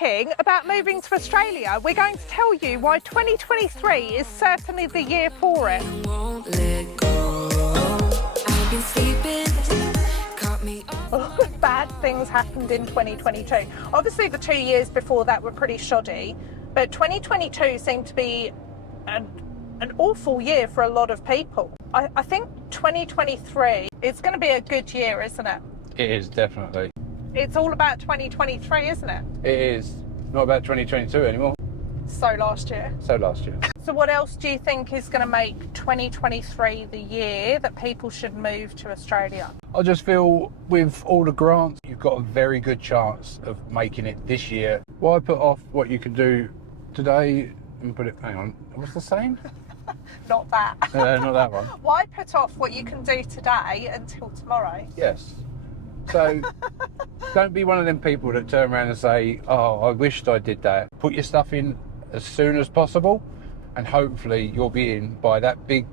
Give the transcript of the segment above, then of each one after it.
thinking about moving to Australia, we're going to tell you why 2023 is certainly the year for it. A lot of bad things happened in 2022. Obviously the 2 years before that were pretty shoddy, but 2022 seemed to be an awful year for a lot of people. I think 2023 is going to be a good year, isn't it? It is, definitely. It's all about 2023, isn't it? It is. Not about 2022 anymore. So last year. So what else do you think is going to make 2023 the year that people should move to Australia? I just feel with all the grants, you've got a very good chance of making it this year. Why put off what you can do today and put it, hang on, what's the saying? Not that. Not that one. Why put off what you can do today until tomorrow? Yes. So don't be one of them people that turn around and say, oh, I wished I did that. Put your stuff in as soon as possible and hopefully you'll be in by that big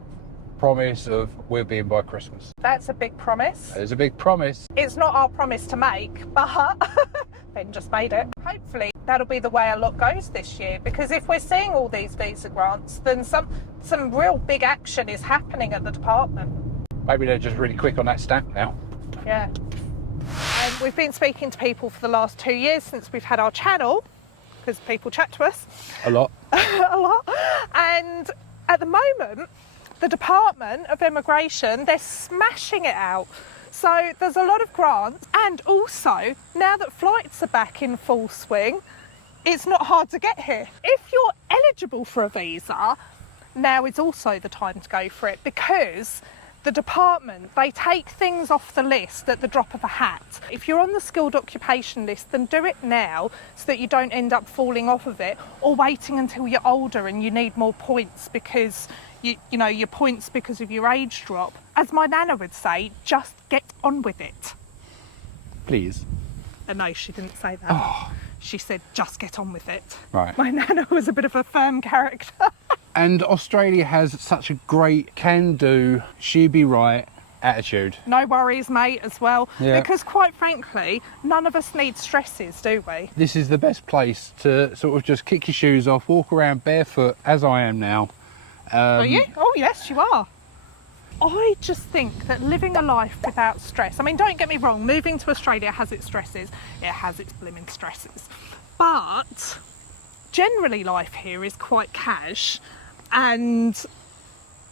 promise of we'll be in by Christmas. That's a big promise. It's a big promise. It's not our promise to make, but Ben just made it. Hopefully that'll be the way a lot goes this year, because if we're seeing all these visa grants, then some real big action is happening at the department. Maybe they're just really quick on that stamp now. Yeah. And we've been speaking to people for the last 2 years since we've had our channel, because people chat to us. A lot. A lot. And at the moment, the Department of Immigration, they're smashing it out. So there's a lot of grants, and also now that flights are back in full swing, it's not hard to get here. If you're eligible for a visa, now is also the time to go for it, because the department, they take things off the list at the drop of a hat. If you're on the skilled occupation list, then do it now so that you don't end up falling off of it, or waiting until you're older and you need more points because you know your points because of your age drop. As my nana would say, just get on with it. Please. No, she didn't say that. Oh. She said, just get on with it. Right. My nana was a bit of a firm character. And Australia has such a great can-do, she be right attitude. No worries, mate, as well. Yeah. Because quite frankly, none of us need stresses, do we? This is the best place to sort of just kick your shoes off, walk around barefoot, as I am now. Are you? Oh, yes, you are. I just think that living a life without stress, I mean, don't get me wrong, moving to Australia has its stresses. It has its blimmin' stresses. But generally life here is quite cash, and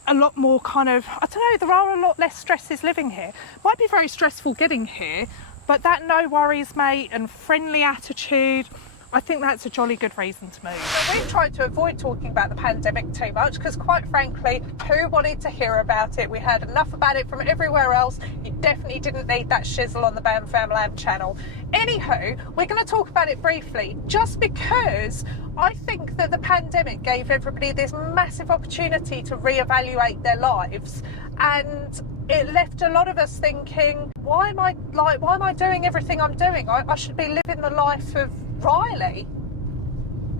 a lot more kind of, I don't know, there are a lot less stresses living here. Might be very stressful getting here, but that no worries, mate, and friendly attitude, I think that's a jolly good reason to move. We've tried to avoid talking about the pandemic too much because, quite frankly, who wanted to hear about it? We heard enough about it from everywhere else. You definitely didn't need that shizzle on the BAM Famalam channel. Anywho, we're going to talk about it briefly just because I think that the pandemic gave everybody this massive opportunity to reevaluate their lives, and it left a lot of us thinking, why am I doing everything I'm doing? I should be living the life of Riley.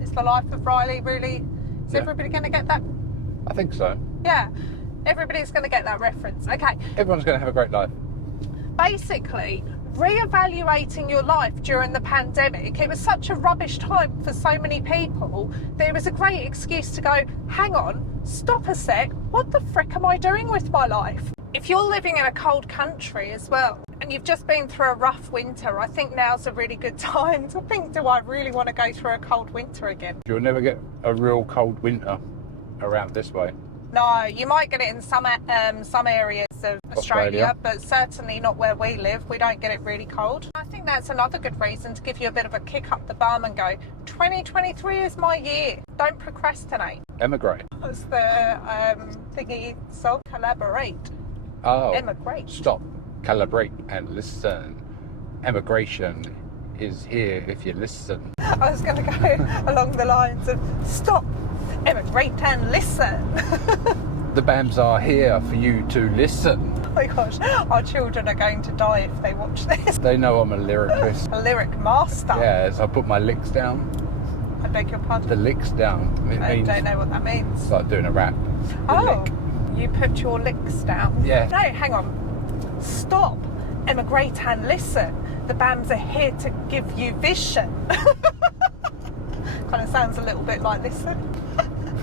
Is the life of Riley really? Is everybody going to get that? I think so. Yeah, everybody's going to get that reference. Okay. Everyone's going to have a great life. Basically, reevaluating your life during the pandemic, it was such a rubbish time for so many people that it was a great excuse to go, hang on, stop a sec, what the frick am I doing with my life? If you're living in a cold country as well, and you've just been through a rough winter, I think now's a really good time to think, do I really want to go through a cold winter again? You'll never get a real cold winter around this way. No, you might get it in some areas of Australia, but certainly not where we live. We don't get it really cold. I think that's another good reason to give you a bit of a kick up the bum and go, 2023 is my year. Don't procrastinate. Emigrate. That's the thingy song, collaborate. Oh. Emigrate. Stop, calibrate and listen. Emigration is here if you listen. I was going to go along the lines of stop, emigrate and listen. The BAMs are here for you to listen. Oh my gosh, our children are going to die if they watch this. They know I'm a lyricist. A lyric master. Yes, I put my licks down. I beg your pardon? The licks down. I don't know what that means. It's like doing a rap. Oh, you put your licks down? Yeah. No, hang on. Stop, emigrate and listen. The BAMs are here to give you vision. Kind of sounds a little bit like this then.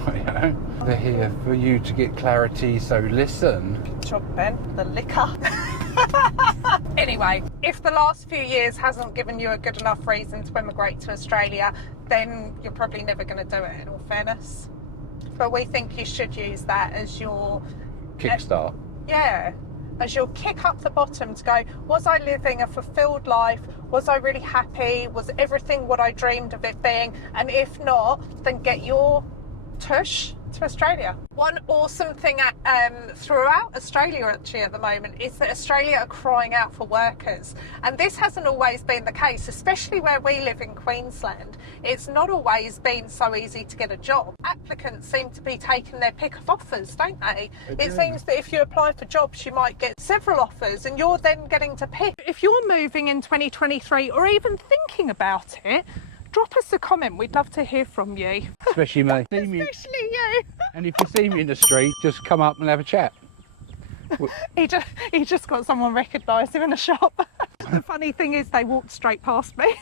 You know, they're here for you to get clarity, so listen. Good job, Ben. The liquor. Anyway, if the last few years hasn't given you a good enough reason to emigrate to Australia, then you're probably never going to do it, in all fairness. But we think you should use that as your Kickstart. Yeah, as your kick up the bottom to go, was I living a fulfilled life? Was I really happy? Was everything what I dreamed of it being? And if not, then get your tush to Australia. One awesome thing throughout Australia actually at the moment is that Australia are crying out for workers, and this hasn't always been the case, especially where we live in Queensland. It's not always been so easy to get a job. Applicants seem to be taking their pick of offers, don't they? It seems that if you apply for jobs, you might get several offers and you're then getting to pick. If you're moving in 2023 or even thinking about it, drop us a comment. We'd love to hear from you. Especially me. Especially you. And if you see me in the street, just come up and have a chat. He just got someone recognise him in a shop. The funny thing is they walked straight past me.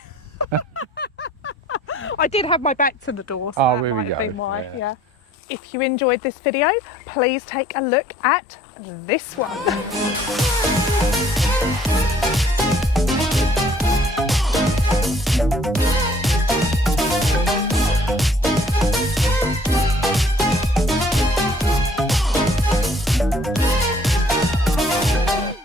I did have my back to the door, so that might have been why. Yeah. If you enjoyed this video, please take a look at this one.